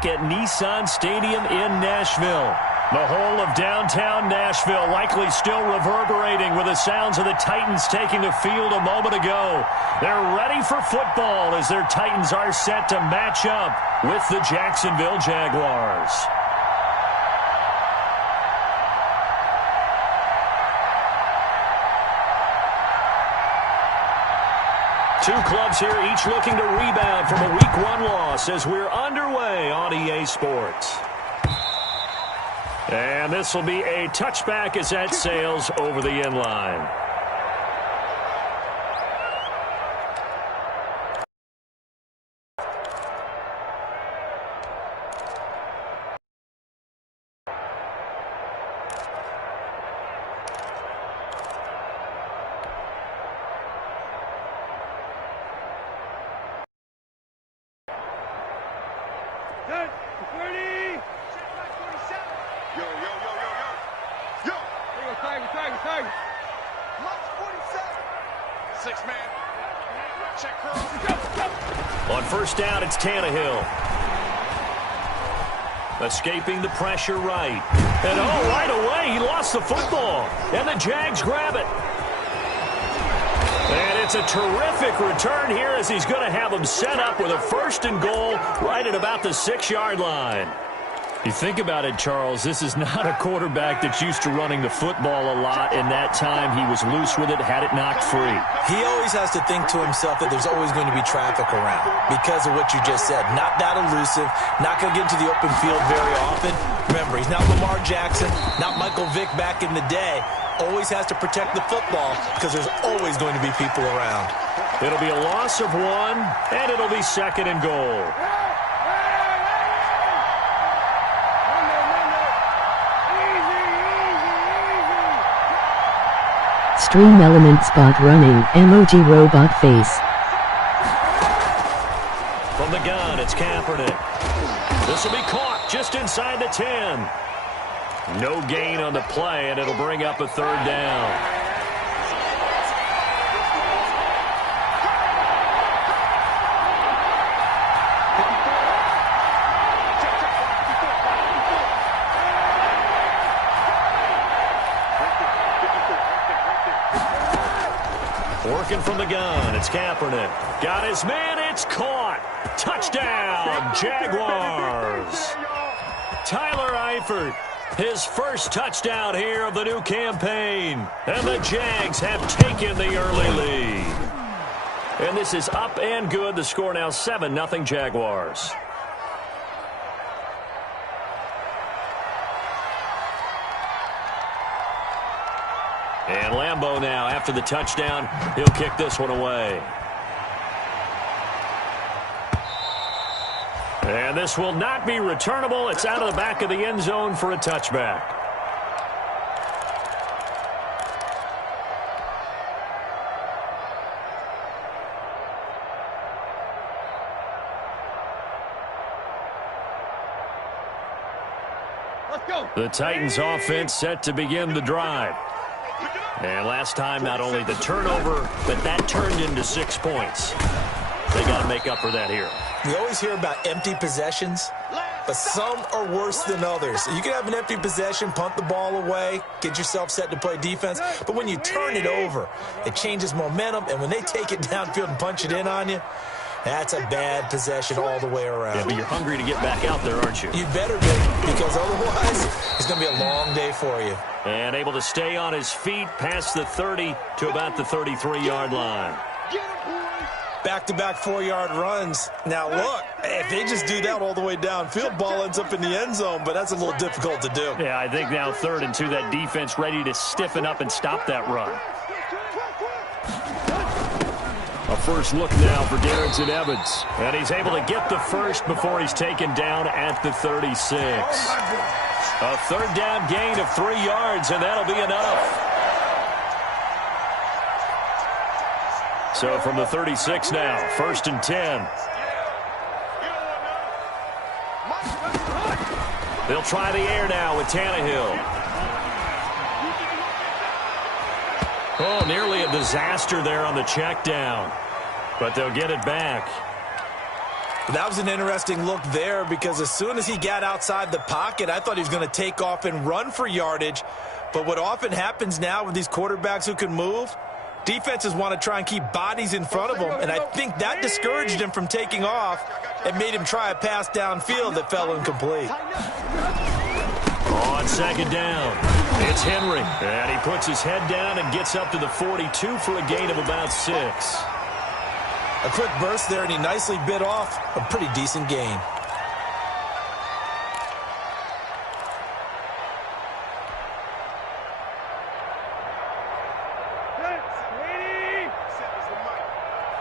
look at Nissan Stadium in Nashville. The whole of downtown Nashville likely still reverberating with the sounds of the Titans taking the field a moment ago. They're ready for football as their Titans are set to match up with the Jacksonville Jaguars. Two clubs here, each looking to rebound from a Week 1 loss as we're underway on EA Sports. And this will be a touchback as that sails over the end line. On first down, it's Tannehill. Escaping the pressure right. And right away, he lost the football. And the Jags grab it. And it's a terrific return here as he's going to have them set up with a 1st and goal right at about the 6-yard line. You think about it, Charles, this is not a quarterback that's used to running the football a lot, and that time he was loose with it, had it knocked free. He always has to think to himself that there's always going to be traffic around because of what you just said. Not that elusive, not going to get into the open field very often. Remember, he's not Lamar Jackson, not Michael Vick back in the day. Always has to protect the football because there's always going to be people around. It'll be a loss of 1, and it'll be 2nd and goal. Stream element spot running, emoji robot face. From the gun, it's Kaepernick. This will be caught just inside the 10. No gain on the play, and it'll bring up a 3rd down. Working from the gun, it's Kaepernick. Got his man, it's caught. Touchdown, Jaguars. Tyler Eifert, his first touchdown here of the new campaign. And the Jags have taken the early lead. And this is up and good. The score now 7-0 Jaguars. And Lambeau now, after the touchdown, he'll kick this one away. And this will not be returnable. It's out of the back of the end zone for a touchback. Let's go. The Titans offense set to begin the drive. And last time, not only the turnover, but that turned into 6 points. They got to make up for that here. We always hear about empty possessions, but some are worse than others. You can have an empty possession, punt the ball away, get yourself set to play defense, but when you turn it over, it changes momentum, and when they take it downfield and punch it in on you, that's a bad possession all the way around. Yeah, but you're hungry to get back out there, aren't you? You better be, because otherwise it's going to be a long day for you. And able to stay on his feet past the 30 to about the 33-yard line. Back-to-back 4-yard runs. Now, look, if they just do that all the way downfield, ball ends up in the end zone, but that's a little difficult to do. Yeah, I think now 3rd and 2, that defense ready to stiffen up and stop that run. A first look now for Darrington Evans. And he's able to get the first before he's taken down at the 36. A 3rd down gain of 3 yards, and that'll be enough. So from the 36 now, 1st and 10. They'll try the air now with Tannehill. Oh, nearly a disaster there on the check down. But they'll get it back. That was an interesting look there because as soon as he got outside the pocket, I thought he was going to take off and run for yardage. But what often happens now with these quarterbacks who can move, defenses want to try and keep bodies in front of them, and I think that discouraged him from taking off and made him try a pass downfield that fell incomplete. On second down, it's Henry, and he puts his head down and gets up to the 42 for a gain of about 6. A quick burst there, and he nicely bit off a pretty decent gain.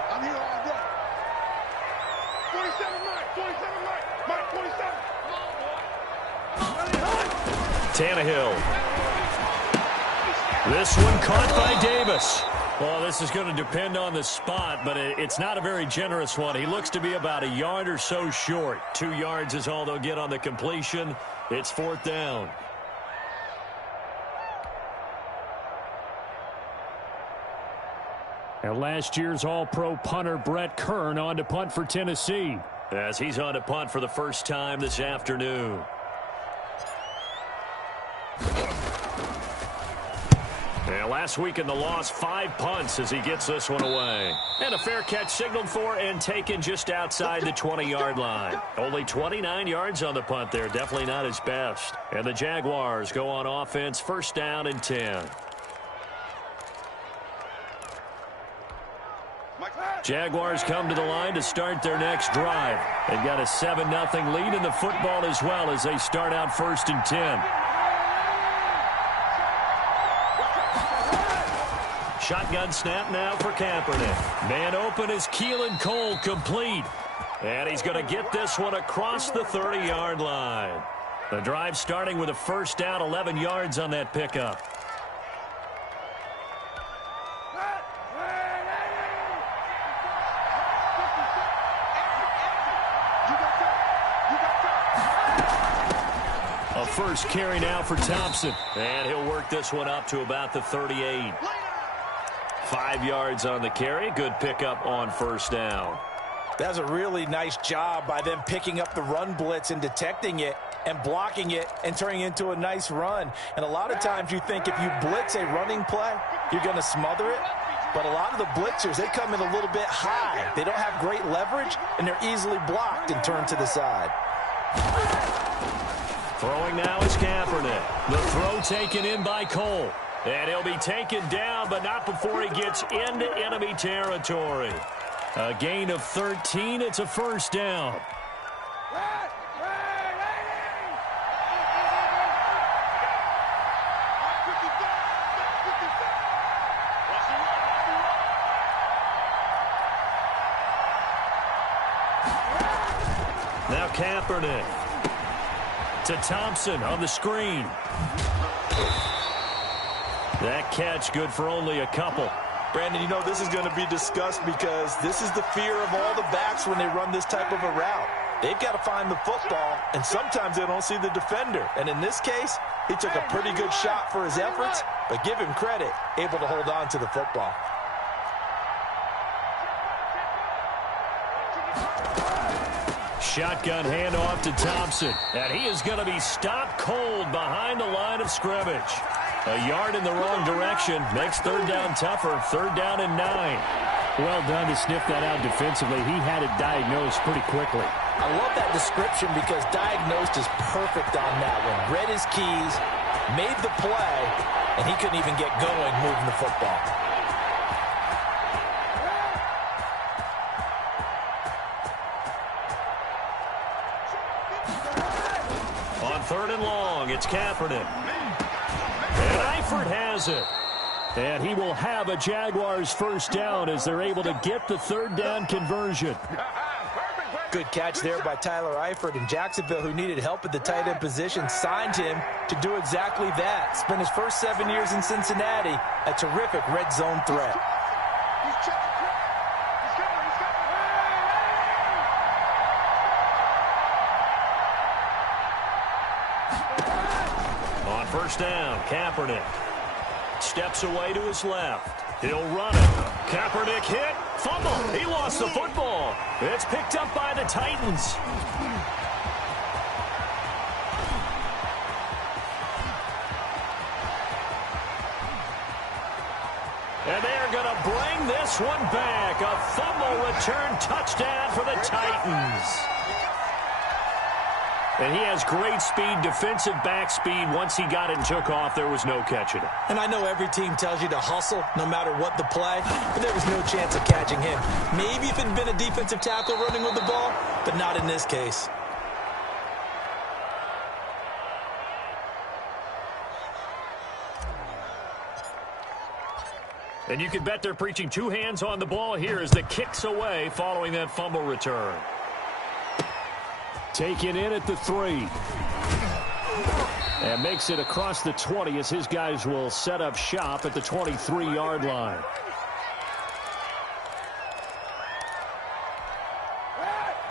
I'm here all day. 47 Mike, 47 Mike, 47. Tannehill. This one caught by Davis. Well, this is going to depend on the spot, but it's not a very generous one. He looks to be about a yard or so short. 2 yards is all they'll get on the completion. It's 4th down. And last year's All-Pro punter Brett Kern on to punt for Tennessee. As he's on to punt for the first time this afternoon. And last week in the loss, 5 punts as he gets this one away. And a fair catch signaled for and taken just outside the 20-yard line. Only 29 yards on the punt there. Definitely not his best. And the Jaguars go on offense, 1st down and 10. Jaguars come to the line to start their next drive. They've got a 7-0 lead in the football as well as they start out 1st and 10. Shotgun snap now for Kaepernick. Man open is Keelan Cole, complete. And he's going to get this one across the 30-yard line. The drive starting with a 1st down, 11 yards on that pickup. A first carry now for Thompson. And he'll work this one up to about the 38. 5 yards on the carry. Good pickup on 1st down. That's a really nice job by them picking up the run blitz and detecting it and blocking it and turning it into a nice run. And a lot of times you think if you blitz a running play, you're going to smother it. But a lot of the blitzers, they come in a little bit high. They don't have great leverage, and they're easily blocked and turned to the side. Throwing now is Kaepernick. The throw taken in by Cole. And he'll be taken down, but not before he gets into enemy territory. A gain of 13. It's a 1st down. Now Kaepernick to Thompson on the screen. That catch good for only a couple. Brandon, you know this is going to be discussed because this is the fear of all the backs when they run this type of a route. They've got to find the football, and sometimes they don't see the defender. And in this case, he took a pretty good shot for his efforts, but give him credit, able to hold on to the football. Shotgun handoff to Thompson. And he is going to be stopped cold behind the line of scrimmage. A yard in the wrong direction makes 3rd down tougher. 3rd down and 9. Well done to sniff that out defensively. He had it diagnosed pretty quickly. I love that description because diagnosed is perfect on that one. Read his keys, made the play, and he couldn't even get going moving the football. On 3rd and long, it's Kaepernick. And Eifert has it. And he will have a Jaguars 1st down as they're able to get the 3rd down conversion. Good catch there by Tyler Eifert, and Jacksonville, who needed help at the tight end position, signed him to do exactly that. Spent his first 7 years in Cincinnati, a terrific red zone threat. On 1st down, Kaepernick steps away to his left. He'll run it. Kaepernick hit. Fumble. He lost the football. It's picked up by the Titans. And they're going to bring this one back. A fumble return touchdown for the Titans. And he has great speed, defensive back speed. Once he got it and took off, there was no catching it. And I know every team tells you to hustle no matter what the play, but there was no chance of catching him. Maybe if it had been a defensive tackle running with the ball, but not in this case. And you can bet they're preaching two hands on the ball here as the kick's away following that fumble return. Taken in at the 3. And makes it across the 20 as his guys will set up shop at the 23-yard line.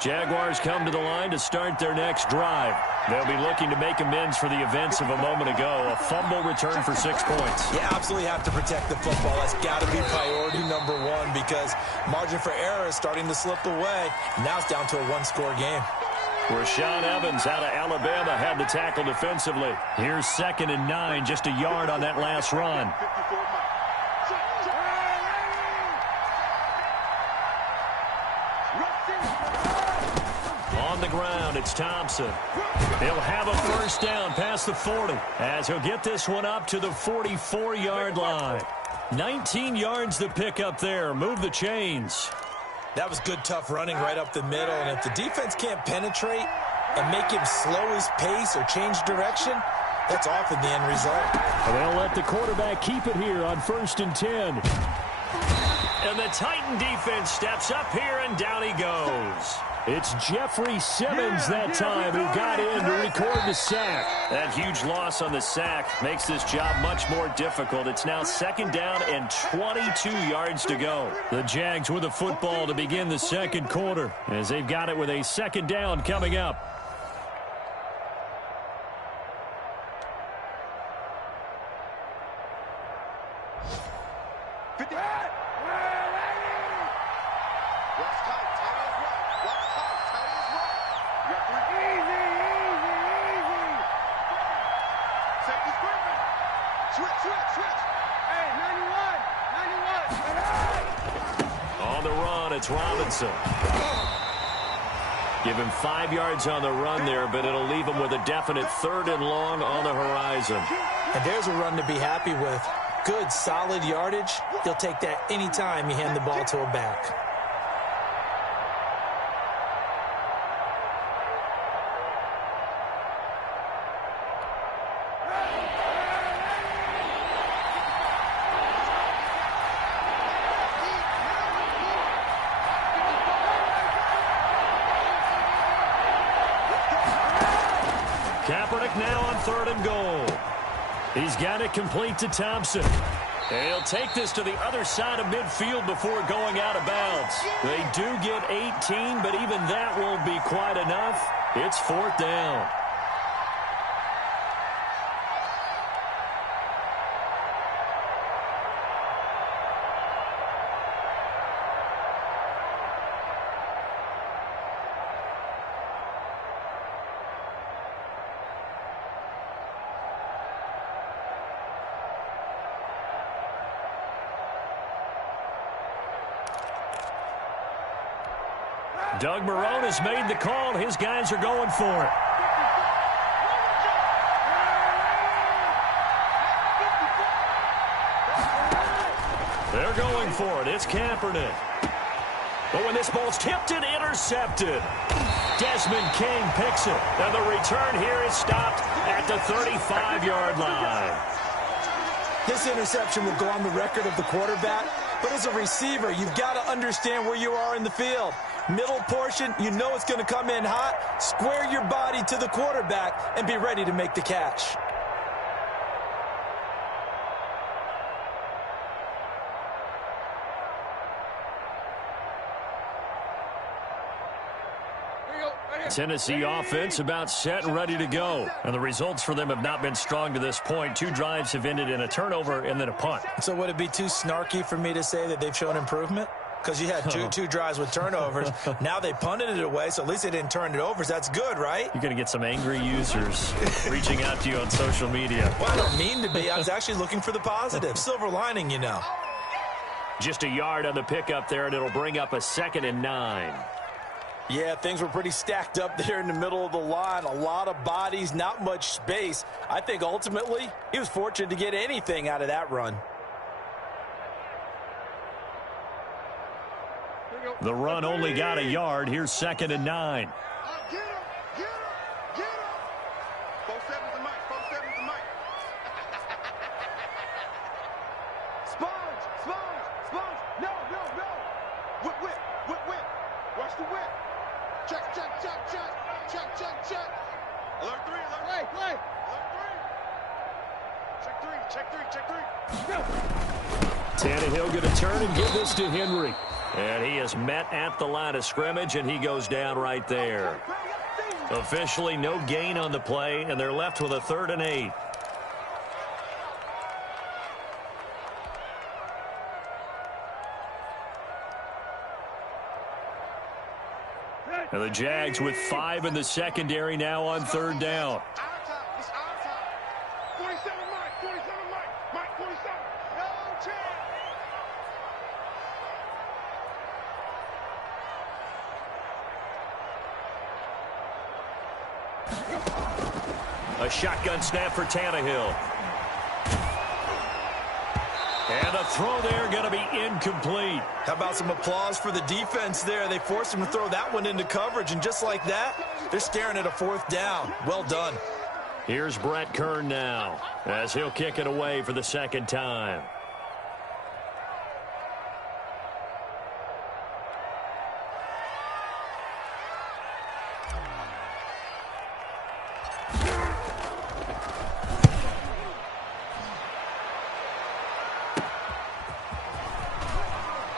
Jaguars come to the line to start their next drive. They'll be looking to make amends for the events of a moment ago. A fumble return for 6 points. Yeah, absolutely have to protect the football. That's got to be priority number one because margin for error is starting to slip away. Now it's down to a one-score game. Rashaan Evans out of Alabama had the tackle defensively. Here's 2nd and 9, just a yard on that last run. On the ground, it's Thompson. He'll have a first down past the 40 as he'll get this one up to the 44-yard line. 19 yards to pick up there. Move the chains. That was good, tough running right up the middle. And if the defense can't penetrate and make him slow his pace or change direction, that's often the end result. And they'll let the quarterback keep it here on 1st and 10. And the Titan defense steps up here, and down he goes. It's Jeffrey Simmons that time who got in to record the sack. That huge loss on the sack makes this job much more difficult. It's now 2nd down and 22 yards to go. The Jags with the football to begin the second quarter as they've got it with a 2nd down coming up. On the run, it's Robinson. Give him 5 yards on the run there, but it'll leave him with a definite 3rd and long on the horizon. And there's a run to be happy with. Good, solid yardage. He'll take that anytime you hand the ball to a back. Kaepernick now on 3rd and goal. He's got it complete to Thompson. And he'll take this to the other side of midfield before going out of bounds. They do get 18, but even that won't be quite enough. It's 4th down. Doug Marrone has made the call. His guys are going for it. They're going for it. It's Kaepernick. But when this ball's tipped and intercepted, Desmond King picks it. And the return here is stopped at the 35-yard line. This interception will go on the record of the quarterback, but as a receiver, you've got to understand where you are in the field. Middle portion, you know it's going to come in hot. Square your body to the quarterback and be ready to make the catch. Tennessee offense about set and ready to go. And the results for them have not been strong to this point. 2 drives have ended in a turnover and then a punt. So would it be too snarky for me to say that they've shown improvement? Because you had two drives with turnovers. Now they punted it away, so at least they didn't turn it over. So that's good, right? You're going to get some angry users reaching out to you on social media. Well, I don't mean to be. I was actually looking for the positive. Silver lining, you know. Just a yard on the pickup there, and it'll bring up a 2nd and 9. Yeah, things were pretty stacked up there in the middle of the line. A lot of bodies, not much space. I think ultimately he was fortunate to get anything out of that run. The run only got a yard. Here's 2nd and 9. Get him! Get him! Get him! 4-7's the mic. 4-7's the mic. Sponge! Sponge! Sponge! No! No! No! Whip! Whip! Whip! Whip! Watch the whip! Check! Check! Check! Check! Check! Check! Check! Alert 3! Alert! Play! Play! Alert 3! Check 3! Check 3! Check 3! Tannehill going to turn and give this to Henry. And he is met at the line of scrimmage, and he goes down right there. Officially no gain on the play, and they're left with a 3rd and 8. And the Jags with 5 in the secondary now on 3rd down. It's our time. 47 Mike. 47 Mike. Mike 47. No chance. A shotgun snap for Tannehill. And the throw there going to be incomplete. How about some applause for the defense there? They forced him to throw that one into coverage, and just like that, they're staring at a 4th down. Well done. Here's Brett Kern now as he'll kick it away for the 2nd time.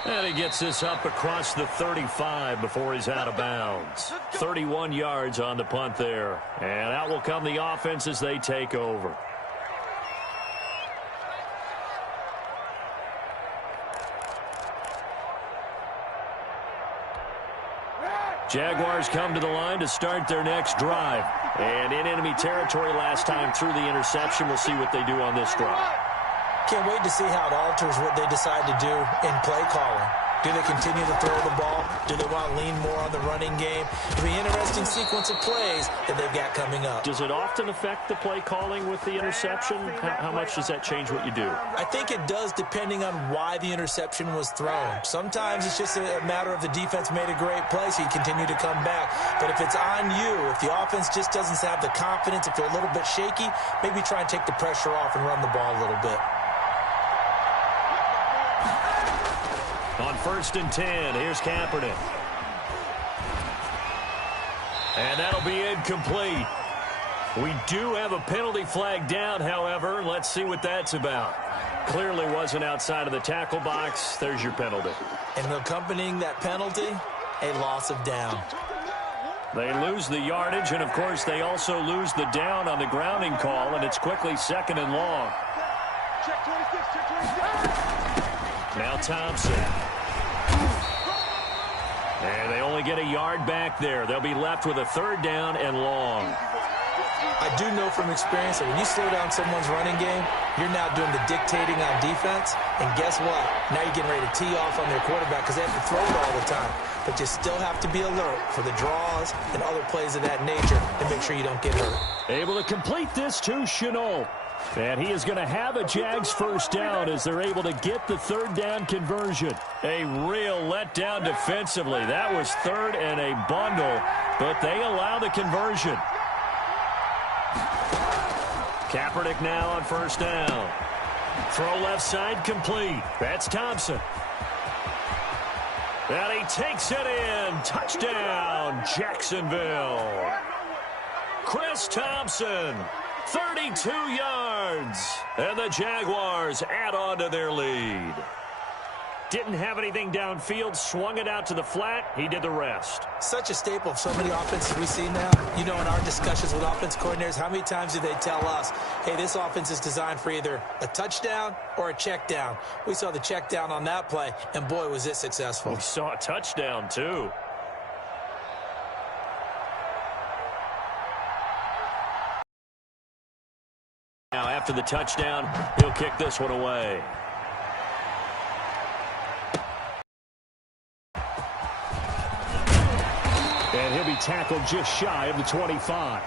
And he gets this up across the 35 before he's out of bounds. 31 yards on the punt there. And out will come the offense as they take over. Jaguars come to the line to start their next drive. And in enemy territory last time through the interception. We'll see what they do on this drive. Can't wait to see how it alters what they decide to do in play calling. Do they continue to throw the ball? Do they want to lean more on the running game? It'll be an interesting sequence of plays that they've got coming up. Does it often affect the play calling with the interception? How much does that change what you do? I think it does, depending on why the interception was thrown. Sometimes it's just a matter of the defense made a great play, so you continue to come back. But if it's on you, if the offense just doesn't have the confidence, if they're a little bit shaky, maybe try and take the pressure off and run the ball a little bit. On 1st and 10, here's Kaepernick. And that'll be incomplete. We do have a penalty flag down, however. Let's see what that's about. Clearly wasn't outside of the tackle box. There's your penalty. And accompanying that penalty, a loss of down. They lose the yardage, and, of course, they also lose the down on the grounding call, and it's quickly 2nd and long. Check 26. Check 26. Now Thompson. And they only get a yard back there. They'll be left with a 3rd down and long. I do know from experience that when you slow down someone's running game, you're now doing the dictating on defense. And guess what? Now you're getting ready to tee off on their quarterback because they have to throw it all the time. But you still have to be alert for the draws and other plays of that nature to make sure you don't get hurt. Able to complete this to Shenault. And he is going to have a Jags 1st down as they're able to get the 3rd down conversion. A real letdown defensively. That was 3rd and a bundle, but they allow the conversion. Kaepernick now on 1st down. Throw left side complete. That's Thompson. And he takes it in. Touchdown, Jacksonville. Chris Thompson. 32 yards, and the Jaguars add on to their lead. Didn't have anything downfield, swung it out to the flat. He did the rest. Such a staple of so many offenses we see now. You know, in our discussions with offense coordinators, how many times do they tell us, hey, this offense is designed for either a touchdown or a check down? We saw the check down on that play, and boy, was it successful. We saw a touchdown, too. Now, after the touchdown, he'll kick this one away. And he'll be tackled just shy of the 25.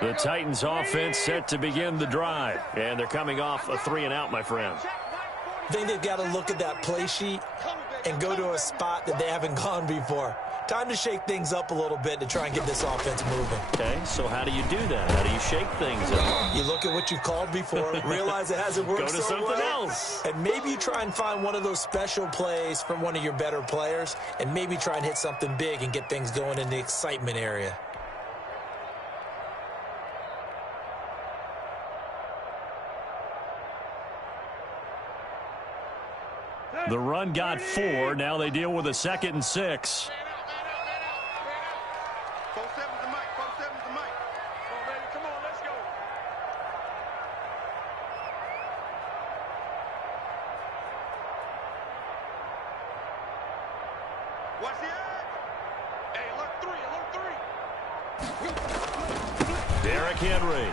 The Titans offense set to begin the drive. And they're coming off a 3-and-out, my friend. I think they've got to look at that play sheet and go to a spot that they haven't gone before. Time to shake things up a little bit to try and get this offense moving. Okay, so how do you do that? How do you shake things up? You look at what you called before, realize it hasn't worked Go to something else. And maybe you try and find one of those special plays from one of your better players, and maybe try and hit something big and get things going in the excitement area. The run got 4. Now they deal with a 2nd and 6. 4-7's the mic. 4-7's the mic. Come on, baby. Come on, let's go. Watch the edge. Hey, alert 3. Derrick Henry.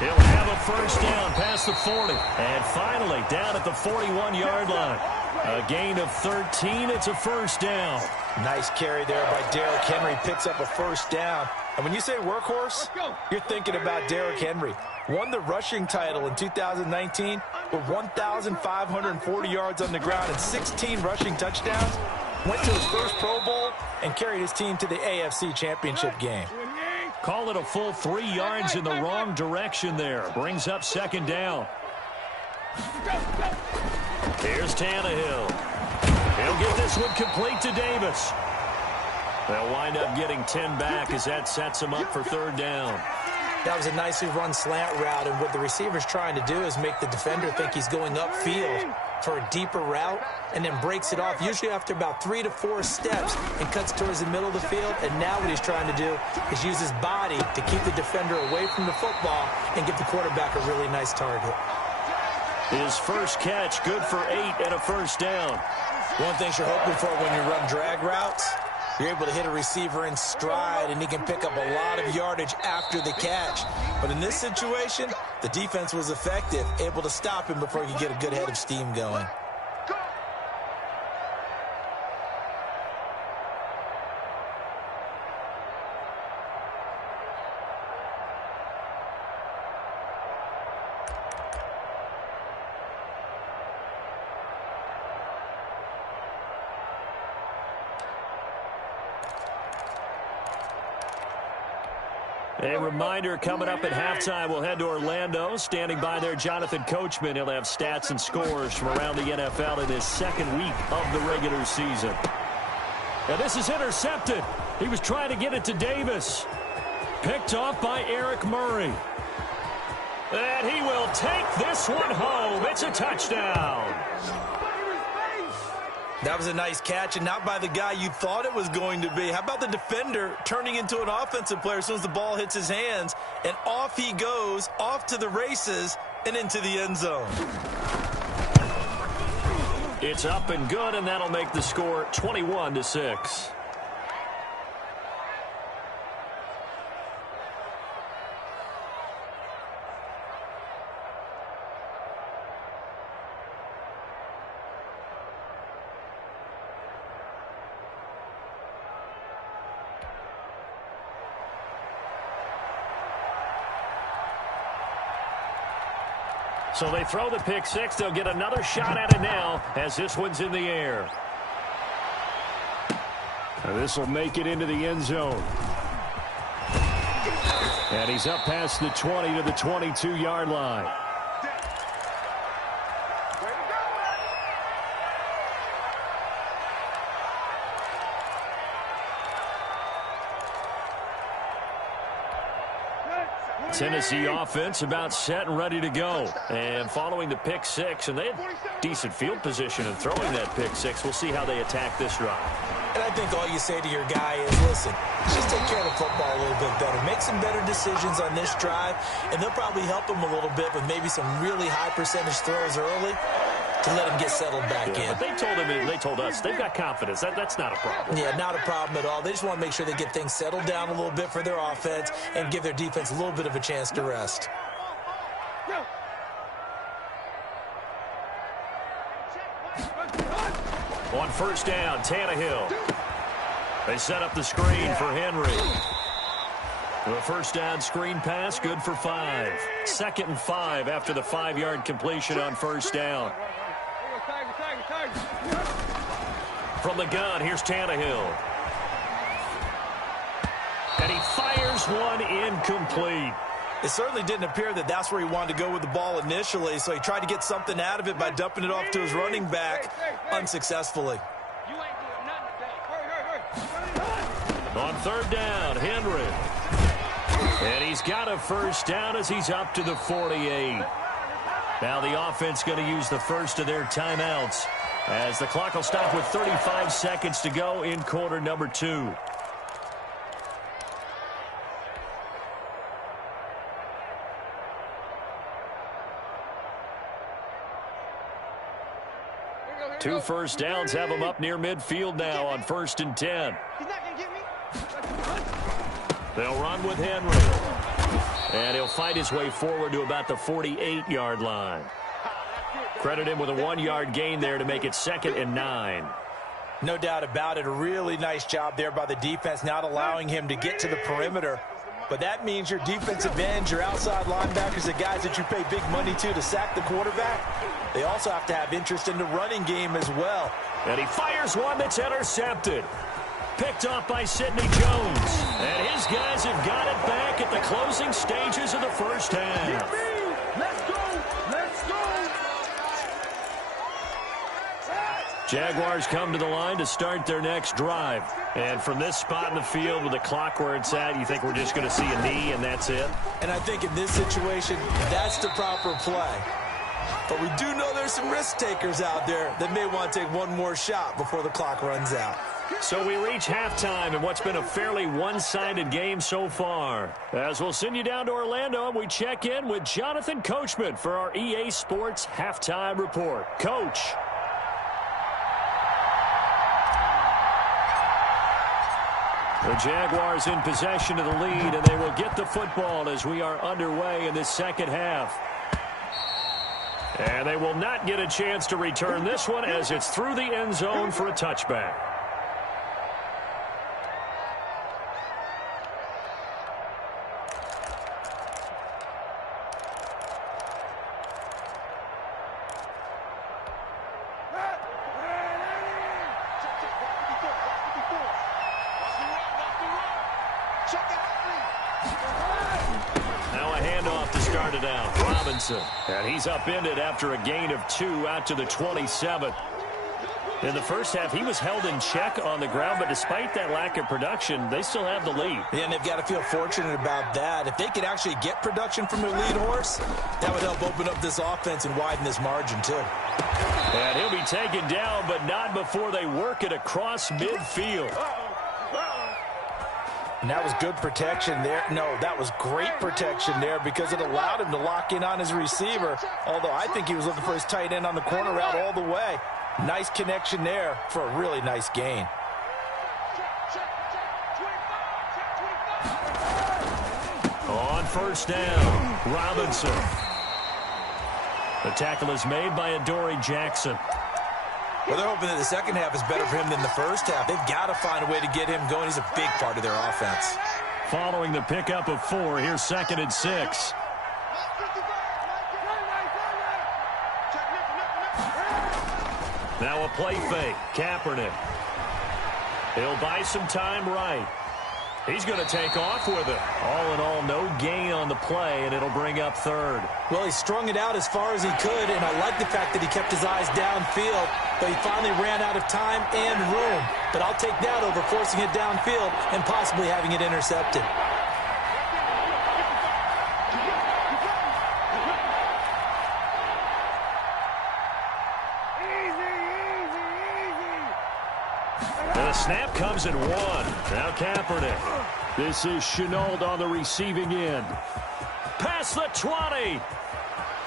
He'll have a first down past the 40. And finally, down at the 41-yard line. A gain of 13. It's a first down. Nice carry there by Derrick Henry. Picks up a first down. And when you say workhorse, you're thinking about Derrick Henry. Won the rushing title in 2019 with 1,540 yards on the ground and 16 rushing touchdowns. Went to his first Pro Bowl and carried his team to the AFC Championship game. Call it a full 3 yards in the wrong direction there. Brings up 2nd down. Here's Tannehill. He'll get this one complete to Davis. They'll wind up getting 10 back as that sets him up for 3rd down. That was a nicely run slant route, and what the receiver's trying to do is make the defender think he's going upfield for a deeper route and then breaks it off, usually after about 3 to 4 steps, and cuts towards the middle of the field. And now what he's trying to do is use his body to keep the defender away from the football and give the quarterback a really nice target. His first catch, good for 8 and a first down. One thing you're hoping for when you run drag routes, you're able to hit a receiver in stride, and he can pick up a lot of yardage after the catch. But in this situation, the defense was effective, able to stop him before he could get a good head of steam going. A reminder, coming up at halftime, we'll head to Orlando. Standing by there, Jonathan Coachman. He'll have stats and scores from around the NFL in his 2nd week of the regular season. Now this is intercepted. He was trying to get it to Davis. Picked off by Eric Murray. And he will take this one home. It's a touchdown. That was a nice catch, and not by the guy you thought it was going to be. How about the defender turning into an offensive player as soon as the ball hits his hands, and off he goes, off to the races, and into the end zone. It's up and good, and that'll make the score 21-6. So they throw the pick six. They'll get another shot at it now as this one's in the air. This will make it into the end zone. And he's up past the 20 to the 22-yard line. Tennessee offense about set and ready to go. And following the pick six, and they had decent field position in throwing that pick six. We'll see how they attack this drive. And I think all you say to your guy is, listen, just take care of the football a little bit better. Make some better decisions on this drive, and they'll probably help him a little bit with maybe some really high percentage throws early to let him get settled back in. But they told us they've got confidence. That's not a problem. Yeah, not a problem at all. They just want to make sure they get things settled down a little bit for their offense and give their defense a little bit of a chance to rest. On first down, Tannehill. They set up the screen for Henry. The first down screen pass, good for 5. 2nd and 5 after the 5-yard completion on first down. From the gun, here's Tannehill. And he fires one incomplete. It certainly didn't appear that that's where he wanted to go with the ball initially, so he tried to get something out of it by dumping it off to his running back unsuccessfully. On third down, Henry. And he's got a first down as he's up to the 48. Now the offense going to use the first of their timeouts as the clock will stop with 35 seconds to go in quarter number 2. Two first downs have him up near midfield now on 1st and 10. They'll run with Henry. And he'll fight his way forward to about the 48-yard line. Credit him with a 1-yard gain there to make it 2nd and 9. No doubt about it. A really nice job there by the defense, not allowing him to get to the perimeter. But that means your defensive ends, your outside linebackers, the guys that you pay big money to sack the quarterback, they also have to have interest in the running game as well. And he fires one that's intercepted. Picked off by Sidney Jones. And his guys have got it back at the closing stages of the first half. Let's go! Let's go! Jaguars come to the line to start their next drive. And from this spot in the field with the clock where it's at, you think we're just going to see a knee and that's it? And I think in this situation, that's the proper play. But we do know there's some risk takers out there that may want to take one more shot before the clock runs out. So we reach halftime in what's been a fairly one-sided game so far. As we'll send you down to Orlando and we check in with Jonathan Coachman for our EA Sports Halftime Report. Coach. The Jaguars in possession of the lead, and they will get the football as we are underway in this second half. And they will not get a chance to return this one as it's through the end zone for a touchback. Now a handoff to start it out. Robinson. And he's upended after a gain of 2 out to the 27. In the first half, he was held in check on the ground, but despite that lack of production, they still have the lead. Yeah, and they've got to feel fortunate about that. If they could actually get production from their lead horse, that would help open up this offense and widen this margin, too. And he'll be taken down, but not before they work it across midfield. And that was good protection there. No, that was great protection there because it allowed him to lock in on his receiver, although I think he was looking for his tight end on the corner route all the way. Nice connection there for a really nice gain. On first down, Robinson. The tackle is made by Adoree Jackson. Well, they're hoping that the second half is better for him than the first half. They've got to find a way to get him going. He's a big part of their offense. Following the pickup of 4, here's 2nd and 6. Now a play fake. Kaepernick. He'll buy some time right. He's going to take off with it. All in all, no gain on the play, and it'll bring up 3rd. Well, he strung it out as far as he could, and I like the fact that he kept his eyes downfield, but he finally ran out of time and room. But I'll take that over forcing it downfield and possibly having it intercepted. 2s and 1. Now Kaepernick. This is Shenault on the receiving end. Past the 20.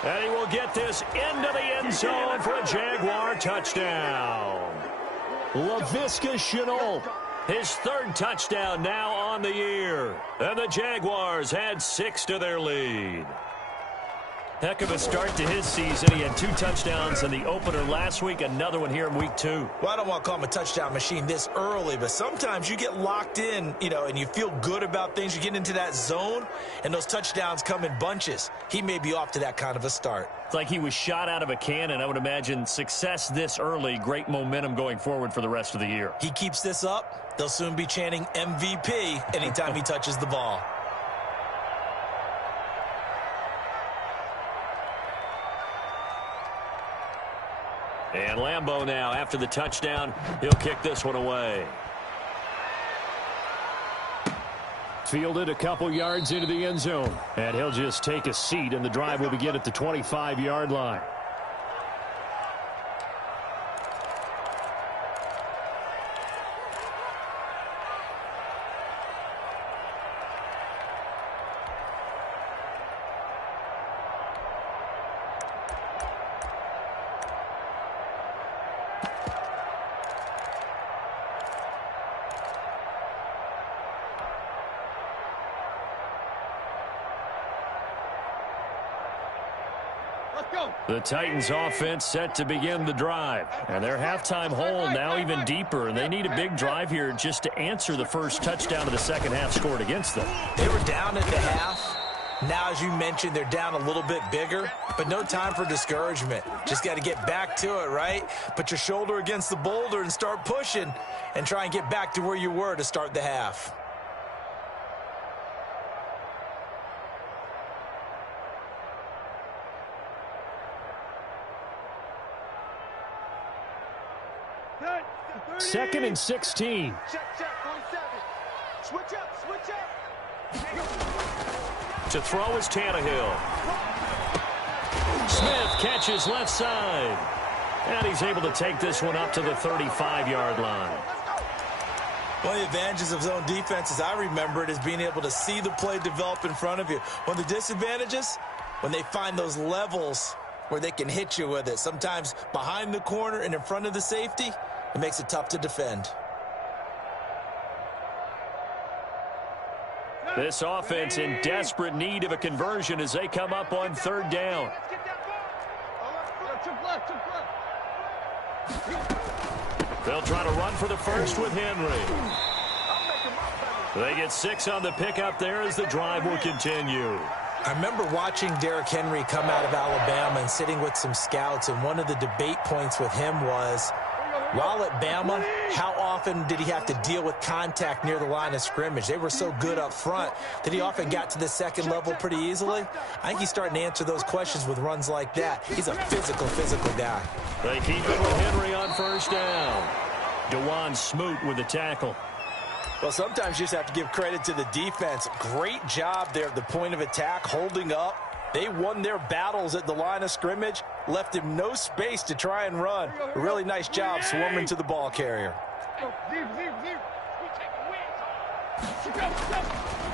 And he will get this into the end zone for a Jaguar touchdown. Laviska Shenault, his 3rd touchdown now on the year. And the Jaguars had 6 to their lead. Heck of a start to his season. He had 2 touchdowns in the opener last week, another one here in week 2. Well, I don't want to call him a touchdown machine this early, but sometimes you get locked in, and you feel good about things. You get into that zone, and those touchdowns come in bunches. He may be off to that kind of a start. It's like he was shot out of a cannon. I would imagine success this early, great momentum going forward for the rest of the year. He keeps this up, they'll soon be chanting MVP anytime he touches the ball. And Lambeau now, after the touchdown, he'll kick this one away. Fielded a couple yards into the end zone. And he'll just take a seat, and the drive will begin at the 25-yard line. The Titans offense set to begin the drive. And their halftime hole now even deeper. And they need a big drive here just to answer the first touchdown of the second half scored against them. They were down at the half. Now, as you mentioned, they're down a little bit bigger. But no time for discouragement. Just got to get back to it, right? Put your shoulder against the boulder and start pushing. And try and get back to where you were to start the half. Second and 16. Check, 47. Switch up. To throw is Tannehill. Smith catches left side. And he's able to take this one up to the 35-yard line. One of the advantages of zone defense, as I remember it, is being able to see the play develop in front of you. One of the disadvantages, when they find those levels where they can hit you with it. Sometimes behind the corner and in front of the safety, it makes it tough to defend. This offense in desperate need of a conversion as they come up on 3rd down. They'll try to run for the first with Henry. They get 6 on the pickup there as the drive will continue. I remember watching Derrick Henry come out of Alabama and sitting with some scouts, and one of the debate points with him was, while at Bama, how often did he have to deal with contact near the line of scrimmage? They were so good up front that he often got to the second level pretty easily. I think he's starting to answer those questions with runs like that. He's a physical guy. They keep it with Henry on 1st down. DeJuan Smoot with the tackle. Well, sometimes you just have to give credit to the defense. Great job there at the point of attack, holding up. They won their battles at the line of scrimmage, left him no space to try and run. A really nice job swarming to the ball carrier.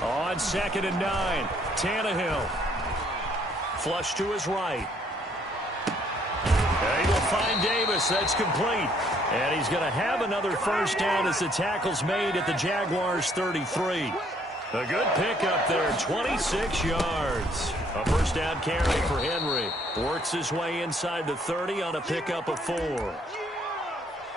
On 2nd and 9, Tannehill. Flush to his right. And he will find Davis. That's complete. And he's going to have another 1st down as the tackle's made at the Jaguars' 33. A good pickup there, 26 yards. A 1st down carry for Henry. Works his way inside the 30 on a pickup of 4.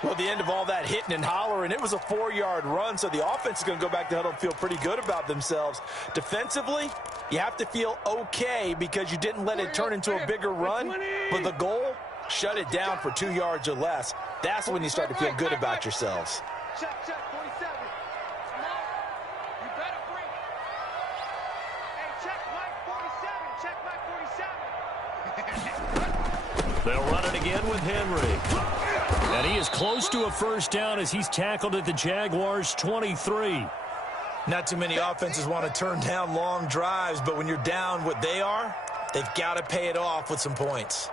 Well, the end of all that hitting and hollering, it was a 4-yard run, so the offense is going to go back to huddle and feel pretty good about themselves. Defensively, you have to feel okay because you didn't let it turn into a bigger run, but the goal, shut it down for 2 yards or less. That's when you start to feel good about yourselves. Check, 47. Come on. You better bring it. Hey, check Mike 47. They'll run it again with Henry. And he is close to a 1st down as he's tackled at the Jaguars' 23. Not too many offenses want to turn down long drives, but when you're down what they are, they've got to pay it off with some points.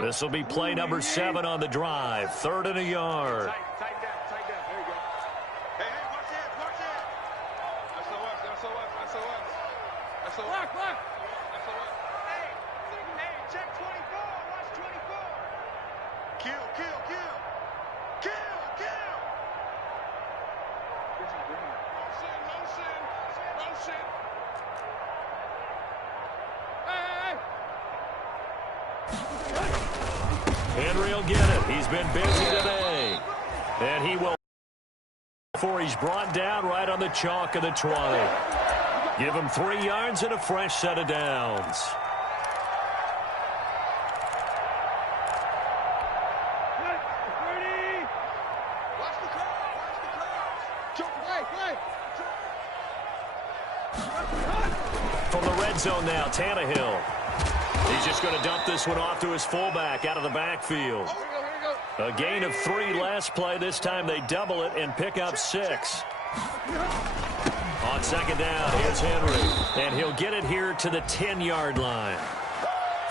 This will be play number 7 on the drive. 3rd and a yard. Tighten down. There you Lock. Hey, check 24. Watch 24. Kill. Motion. Hey. Henry will get it. He's been busy today. And he will before he's brought down right on the chalk of the 20. Give him 3 yards and a fresh set of downs. From the red zone now, Tannehill. He's just going to dump this one off to his fullback out of the backfield. A gain of 3 last play. This time they double it and pick up 6. On second down, here's Henry. And he'll get it here to the 10-yard line.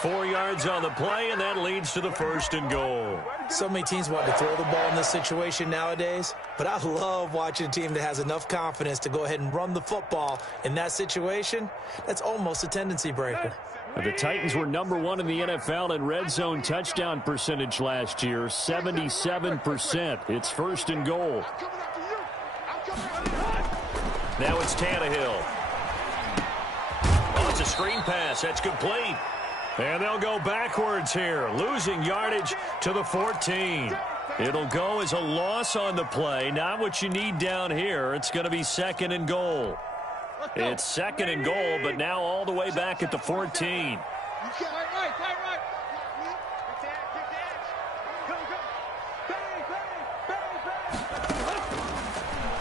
4 yards on the play, and that leads to the 1st and goal. So many teams want to throw the ball in this situation nowadays, but I love watching a team that has enough confidence to go ahead and run the football. In that situation, that's almost a tendency breaker. The Titans were #1 in the NFL in red zone touchdown percentage last year, 77%. It's 1st and goal. Now it's Tannehill. Oh, it's a screen pass. That's complete. And they'll go backwards here, losing yardage to the 14. It'll go as a loss on the play. Not what you need down here. It's going to be 2nd and goal. It's 2nd and goal, but now all the way back at the 14.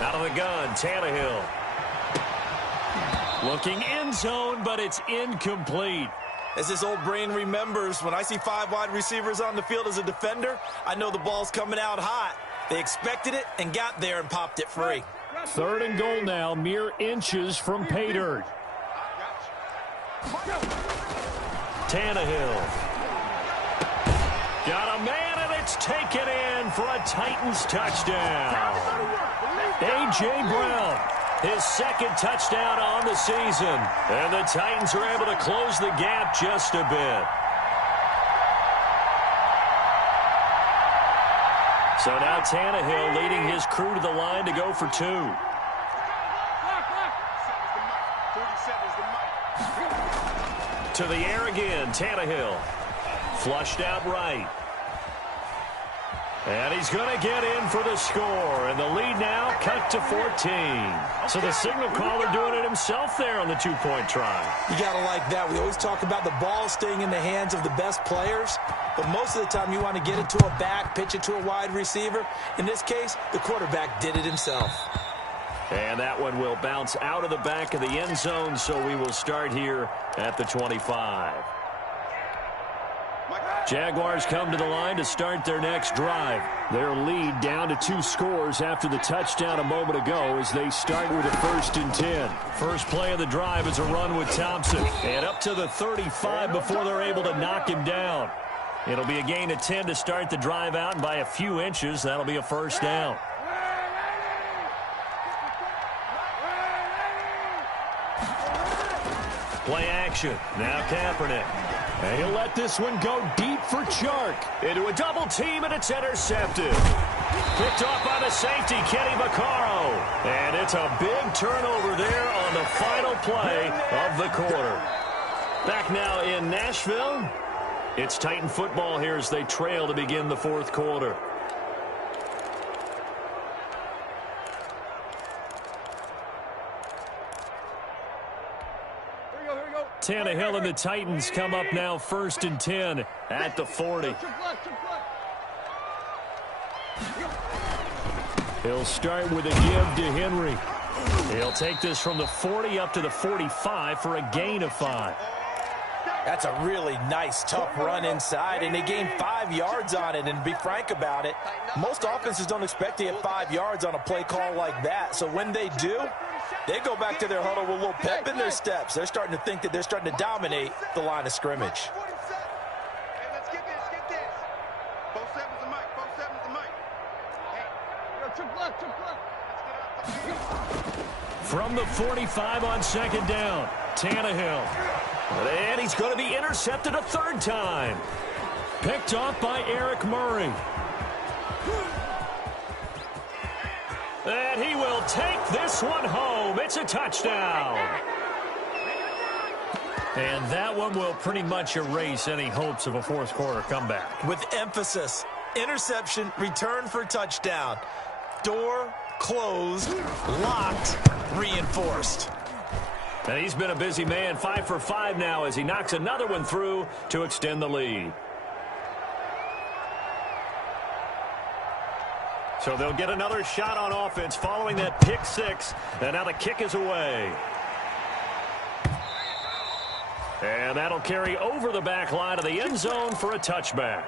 Out of the gun, Tannehill. Looking end zone, but it's incomplete. As this old brain remembers, when I see 5 wide receivers on the field as a defender, I know the ball's coming out hot. They expected it and got there and popped it free. 3rd and goal now, mere inches from pay dirt. Tannehill. Got a man, and it's taken in for a Titans touchdown. A.J. Brown, his 2nd touchdown on the season. And the Titans are able to close the gap just a bit. So now Tannehill leading his crew to the line to go for 2. To the air again, Tannehill. Flushed out right. And he's going to get in for the score. And the lead now cut to 14. So the signal caller doing it himself there on the 2-point try. You got to like that. We always talk about the ball staying in the hands of the best players. But most of the time you want to get it to a back, pitch it to a wide receiver. In this case, the quarterback did it himself. And that one will bounce out of the back of the end zone. So we will start here at the 25. Jaguars come to the line to start their next drive. Their lead down to 2 scores after the touchdown a moment ago as they start with a 1st and 10. First play of the drive is a run with Thompson. And up to the 35 before they're able to knock him down. It'll be a gain of 10 to start the drive out, and by a few inches, that'll be a 1st down. Play action. Now Kaepernick. And he'll let this one go deep for Chark. Into a double team, and it's intercepted. Picked off by the safety, Kenny Vaccaro. And it's a big turnover there on the final play of the quarter. Back now in Nashville. It's Titan football here as they trail to begin the 4th quarter. Tannehill and the Titans come up now 1st and 10 at the 40. He'll start with a give to Henry. He'll take this from the 40 up to the 45 for a gain of 5. That's a really nice, tough run inside, and they gained 5 yards on it. And to be frank about it, most offenses don't expect to get 5 yards on a play call like that. So when they do, they go back to their huddle with a little pep in their steps. They're starting to think that they're starting to dominate the line of scrimmage. Hey, let's get this. 4-7's the mic. Hey, triple up. Let's get up. From the 45 on second down, Tannehill. And he's going to be intercepted a third time. Picked off by Eric Murray. And he will take this one home. It's a touchdown. And that one will pretty much erase any hopes of a fourth quarter comeback. With emphasis, interception, return for touchdown. Door closed, locked, reinforced. And he's been a busy man, 5 for 5 now as he knocks another one through to extend the lead. So they'll get another shot on offense following that pick six. And now the kick is away. And that'll carry over the back line of the end zone for a touchback.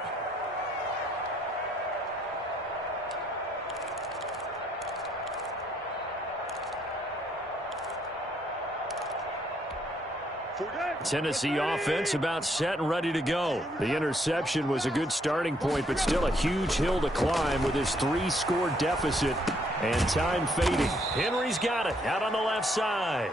Tennessee offense about set and ready to go. The interception was a good starting point, but still a huge hill to climb with his 3-score deficit and time fading. Henry's got it out on the left side.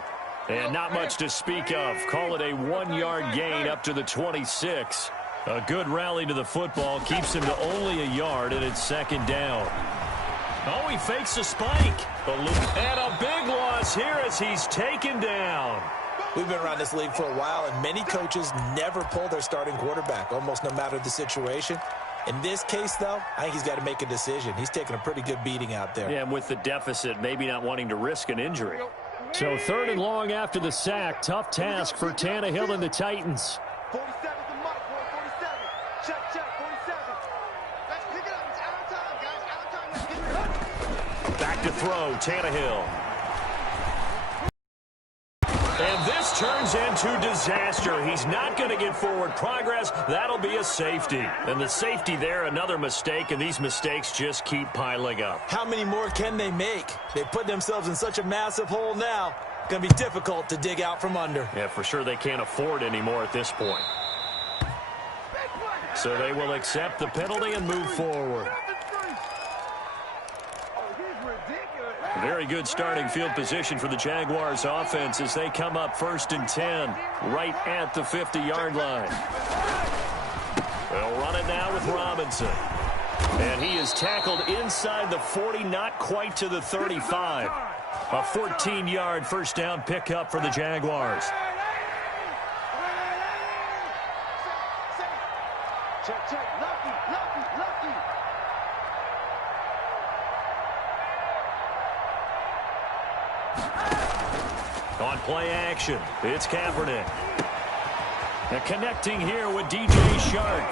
And not much to speak of. Call it a 1-yard gain up to the 26. A good rally to the football keeps him to only a yard, and it's second down. Oh, he fakes a spike. And a big loss here as he's taken down. We've been around this league for a while, and many coaches never pull their starting quarterback, almost no matter the situation. In this case, though, I think he's got to make a decision. He's taking a pretty good beating out there. Yeah, and with the deficit, maybe not wanting to risk an injury. So third and long after the sack. Tough task for Tannehill and the Titans. 47's the mark, boy. 47. Check, check. 47. Let's pick it up. It's out of time, guys. Out of time. Let's get it up. Back to throw, Tannehill. And this turns into disaster. He's not going to get forward progress. That'll be a safety. And the safety there, another mistake, and these mistakes just keep piling up. How many more can they make? They put themselves in such a massive hole now. Going to be difficult to dig out from under. Yeah, for sure they can't afford anymore at this point. So they will accept the penalty and move forward. Very good starting field position for the Jaguars offense as they come up 1st and 10, right at the 50-yard line. They'll run it now with Robinson. And he is tackled inside the 40, not quite to the 35. A 14-yard first down pickup for the Jaguars. Check, check. Lucky, lucky, lucky. On play action, it's Kaepernick. And connecting here with DJ Shark.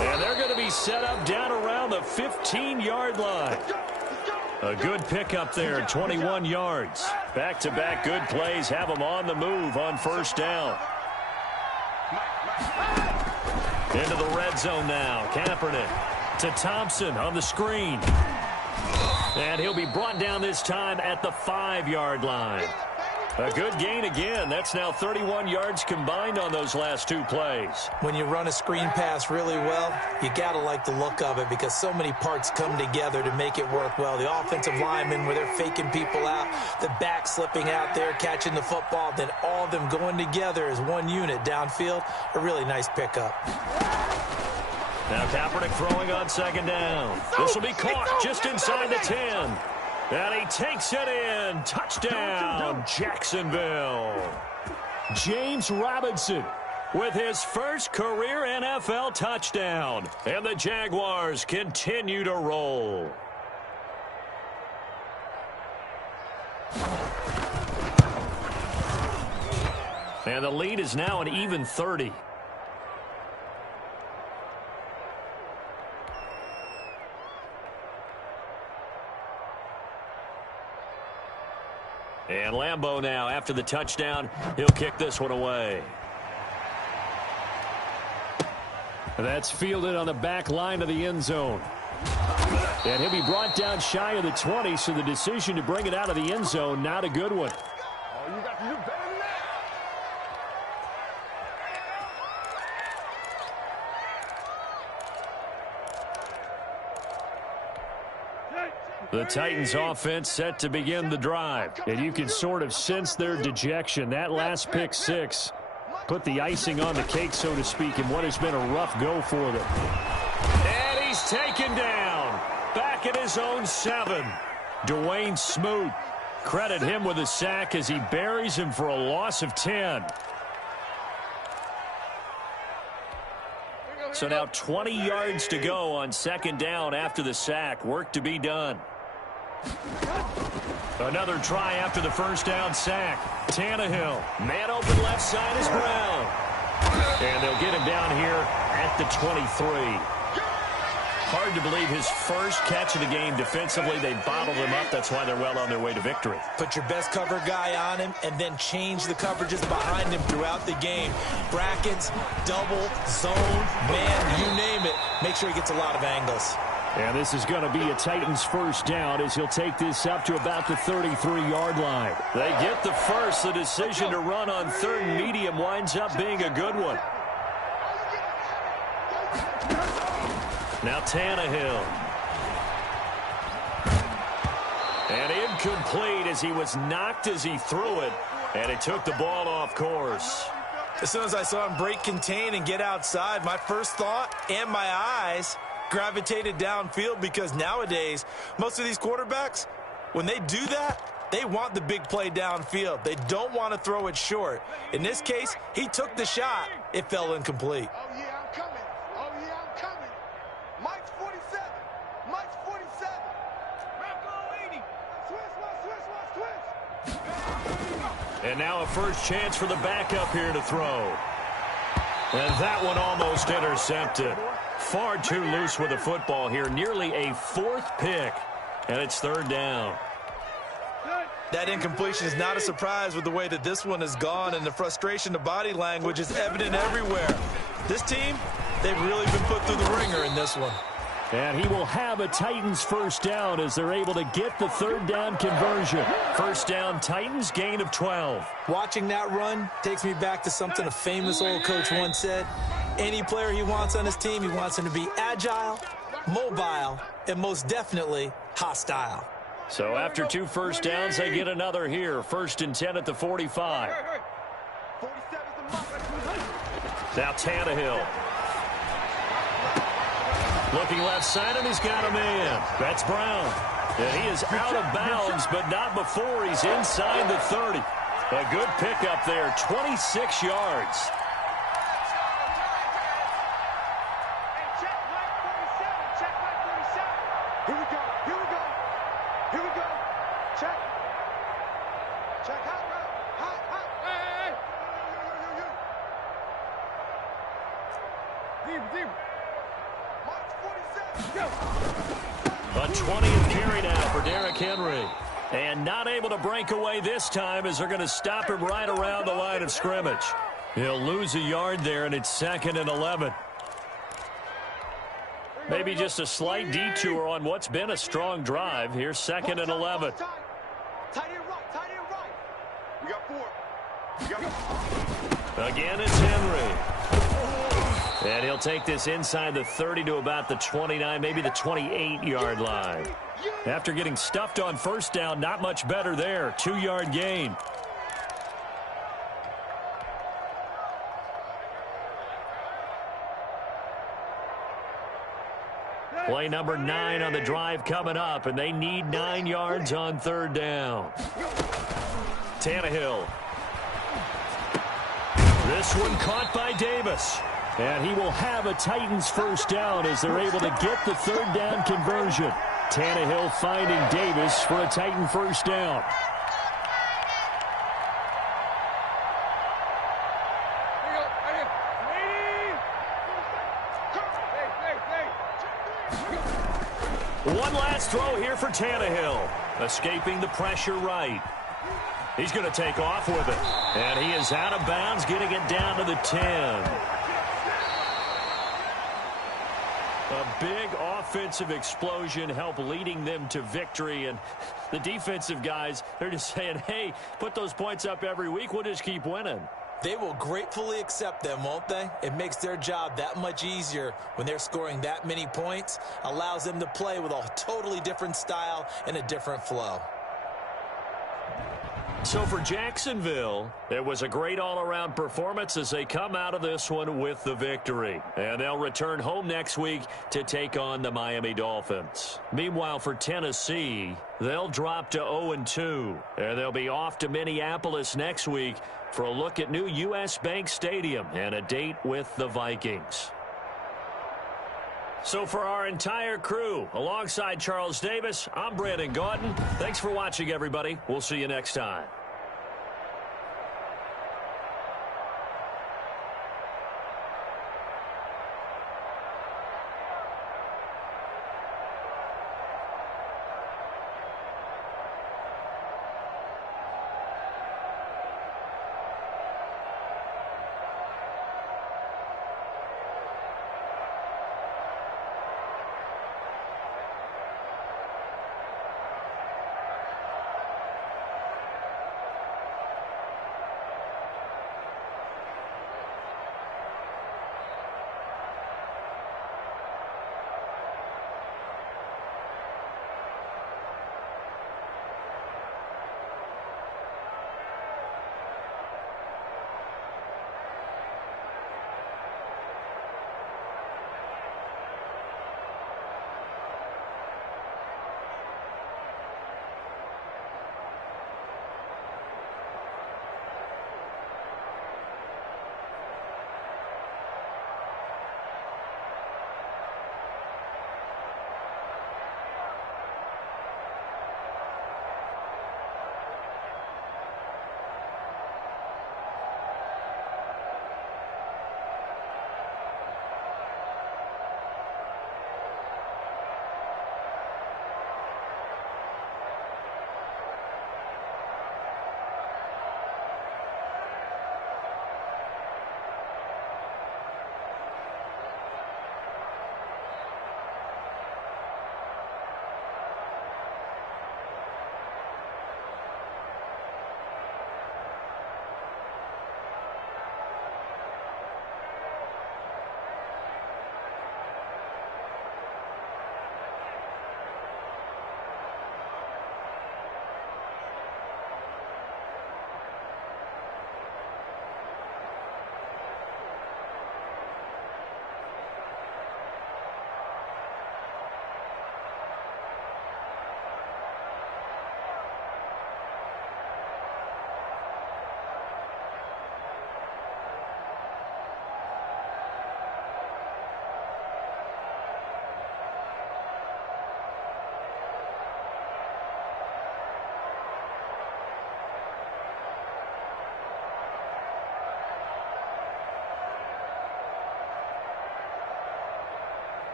And they're going to be set up down around the 15-yard line. A good pickup there, 21 yards. Back-to-back good plays have them on the move on first down. Into the red zone now. Kaepernick to Thompson on the screen. And he'll be brought down this time at the 5-yard line. A good gain again. That's now 31 yards combined on those last two plays. When you run a screen pass really well, you got to like the look of it because so many parts come together to make it work well. The offensive linemen where they're faking people out, the back slipping out there, catching the football, then all of them going together as one unit downfield. A really nice pickup. Now Kaepernick throwing on second down. This will be caught just inside the 10. And he takes it in. Touchdown, Jacksonville. James Robinson with his first career NFL touchdown. And the Jaguars continue to roll. And the lead is now an even 30. And Lambeau now, after the touchdown, he'll kick this one away. That's fielded on the back line of the end zone. And he'll be brought down shy of the 20, so the decision to bring it out of the end zone, not a good one. Oh, you got to do better than that. The Titans offense set to begin the drive, and you can sort of sense their dejection. That last pick six put the icing on the cake, so to speak, in what has been a rough go for them. And he's taken down. Back at his own 7. Dwayne Smoot. Credit him with a sack as he buries him for a loss of 10. So now 20 yards to go on second down after the sack. Work to be done. Another try after the first down sack. Tannehill. Man open left side is Brown. And they'll get him down here at the 23. Hard to believe his first catch of the game defensively. They bottled him up. That's why they're well on their way to victory. Put your best cover guy on him and then change the coverages behind him throughout the game. Brackets, double, zone, man, you name it. Make sure he gets a lot of angles. And this is going to be a Titans first down as he'll take this up to about the 33-yard line. They get the first. The decision to run on third and medium winds up being a good one. Now Tannehill. And incomplete as he was knocked as he threw it. And it took the ball off course. As soon as I saw him break contain and get outside, my first thought and my eyes gravitated downfield, because nowadays, most of these quarterbacks, when they do that, they want the big play downfield. They don't want to throw it short. In this case, he took the shot. It fell incomplete. Oh, yeah, I'm coming. Oh, yeah, I'm coming. Mike's 47. Mike's 47. Rocco 80. Switch. And now a first chance for the backup here to throw. And that one almost intercepted. Far too loose with the football here. Nearly a fourth pick. And it's third down. That incompletion is not a surprise with the way that this one has gone, and the frustration, the body language is evident everywhere. This team, they've really been put through the ringer in this one. And he will have a Titans first down as they're able to get the third down conversion. First down, Titans, gain of 12. Watching that run takes me back to something a famous old coach once said. Any player he wants on his team, he wants him to be agile, mobile, and most definitely hostile. So after 2 first downs, they get another here. First and 10 at the 45. Now Tannehill. Looking left side, and he's got a man. That's Brown. And he is out of bounds, but not before he's inside the 30. A good pickup there, 26 yards. Here we go. Here we go. Here we go. Check. Check. Hot. Hey. Deep. A 20th carry now for Derrick Henry. And not able to break away this time as they're going to stop him right around the line of scrimmage. He'll lose a yard there, and it's 2nd and 11. Maybe just a slight detour on what's been a strong drive. Here's 2nd and 11. Tight end right. We got 4. Again, it's Henry. And he'll take this inside the 30 to about the 29, maybe the 28-yard line. After getting stuffed on first down, not much better there. 2-yard gain. Play number 9 on the drive coming up, and they need 9 yards on third down. Tannehill. This one caught by Davis. And he will have a Titans first down as they're able to get the third down conversion. Tannehill finding Davis for a Titan first down. One last throw here for Tannehill. Escaping the pressure right. He's going to take off with it. And he is out of bounds, getting it down to the 10. A big offensive explosion helped leading them to victory. And the defensive guys, they're just saying, hey, put those points up every week. We'll just keep winning. They will gratefully accept them, won't they? It makes their job that much easier when they're scoring that many points, allows them to play with a totally different style and a different flow. So for Jacksonville, it was a great all-around performance as they come out of this one with the victory. And they'll return home next week to take on the Miami Dolphins. Meanwhile, for Tennessee, they'll drop to 0-2. And they'll be off to Minneapolis next week for a look at new U.S. Bank Stadium and a date with the Vikings. So for our entire crew, alongside Charles Davis, I'm Brandon Gaudin. Thanks for watching, everybody. We'll see you next time.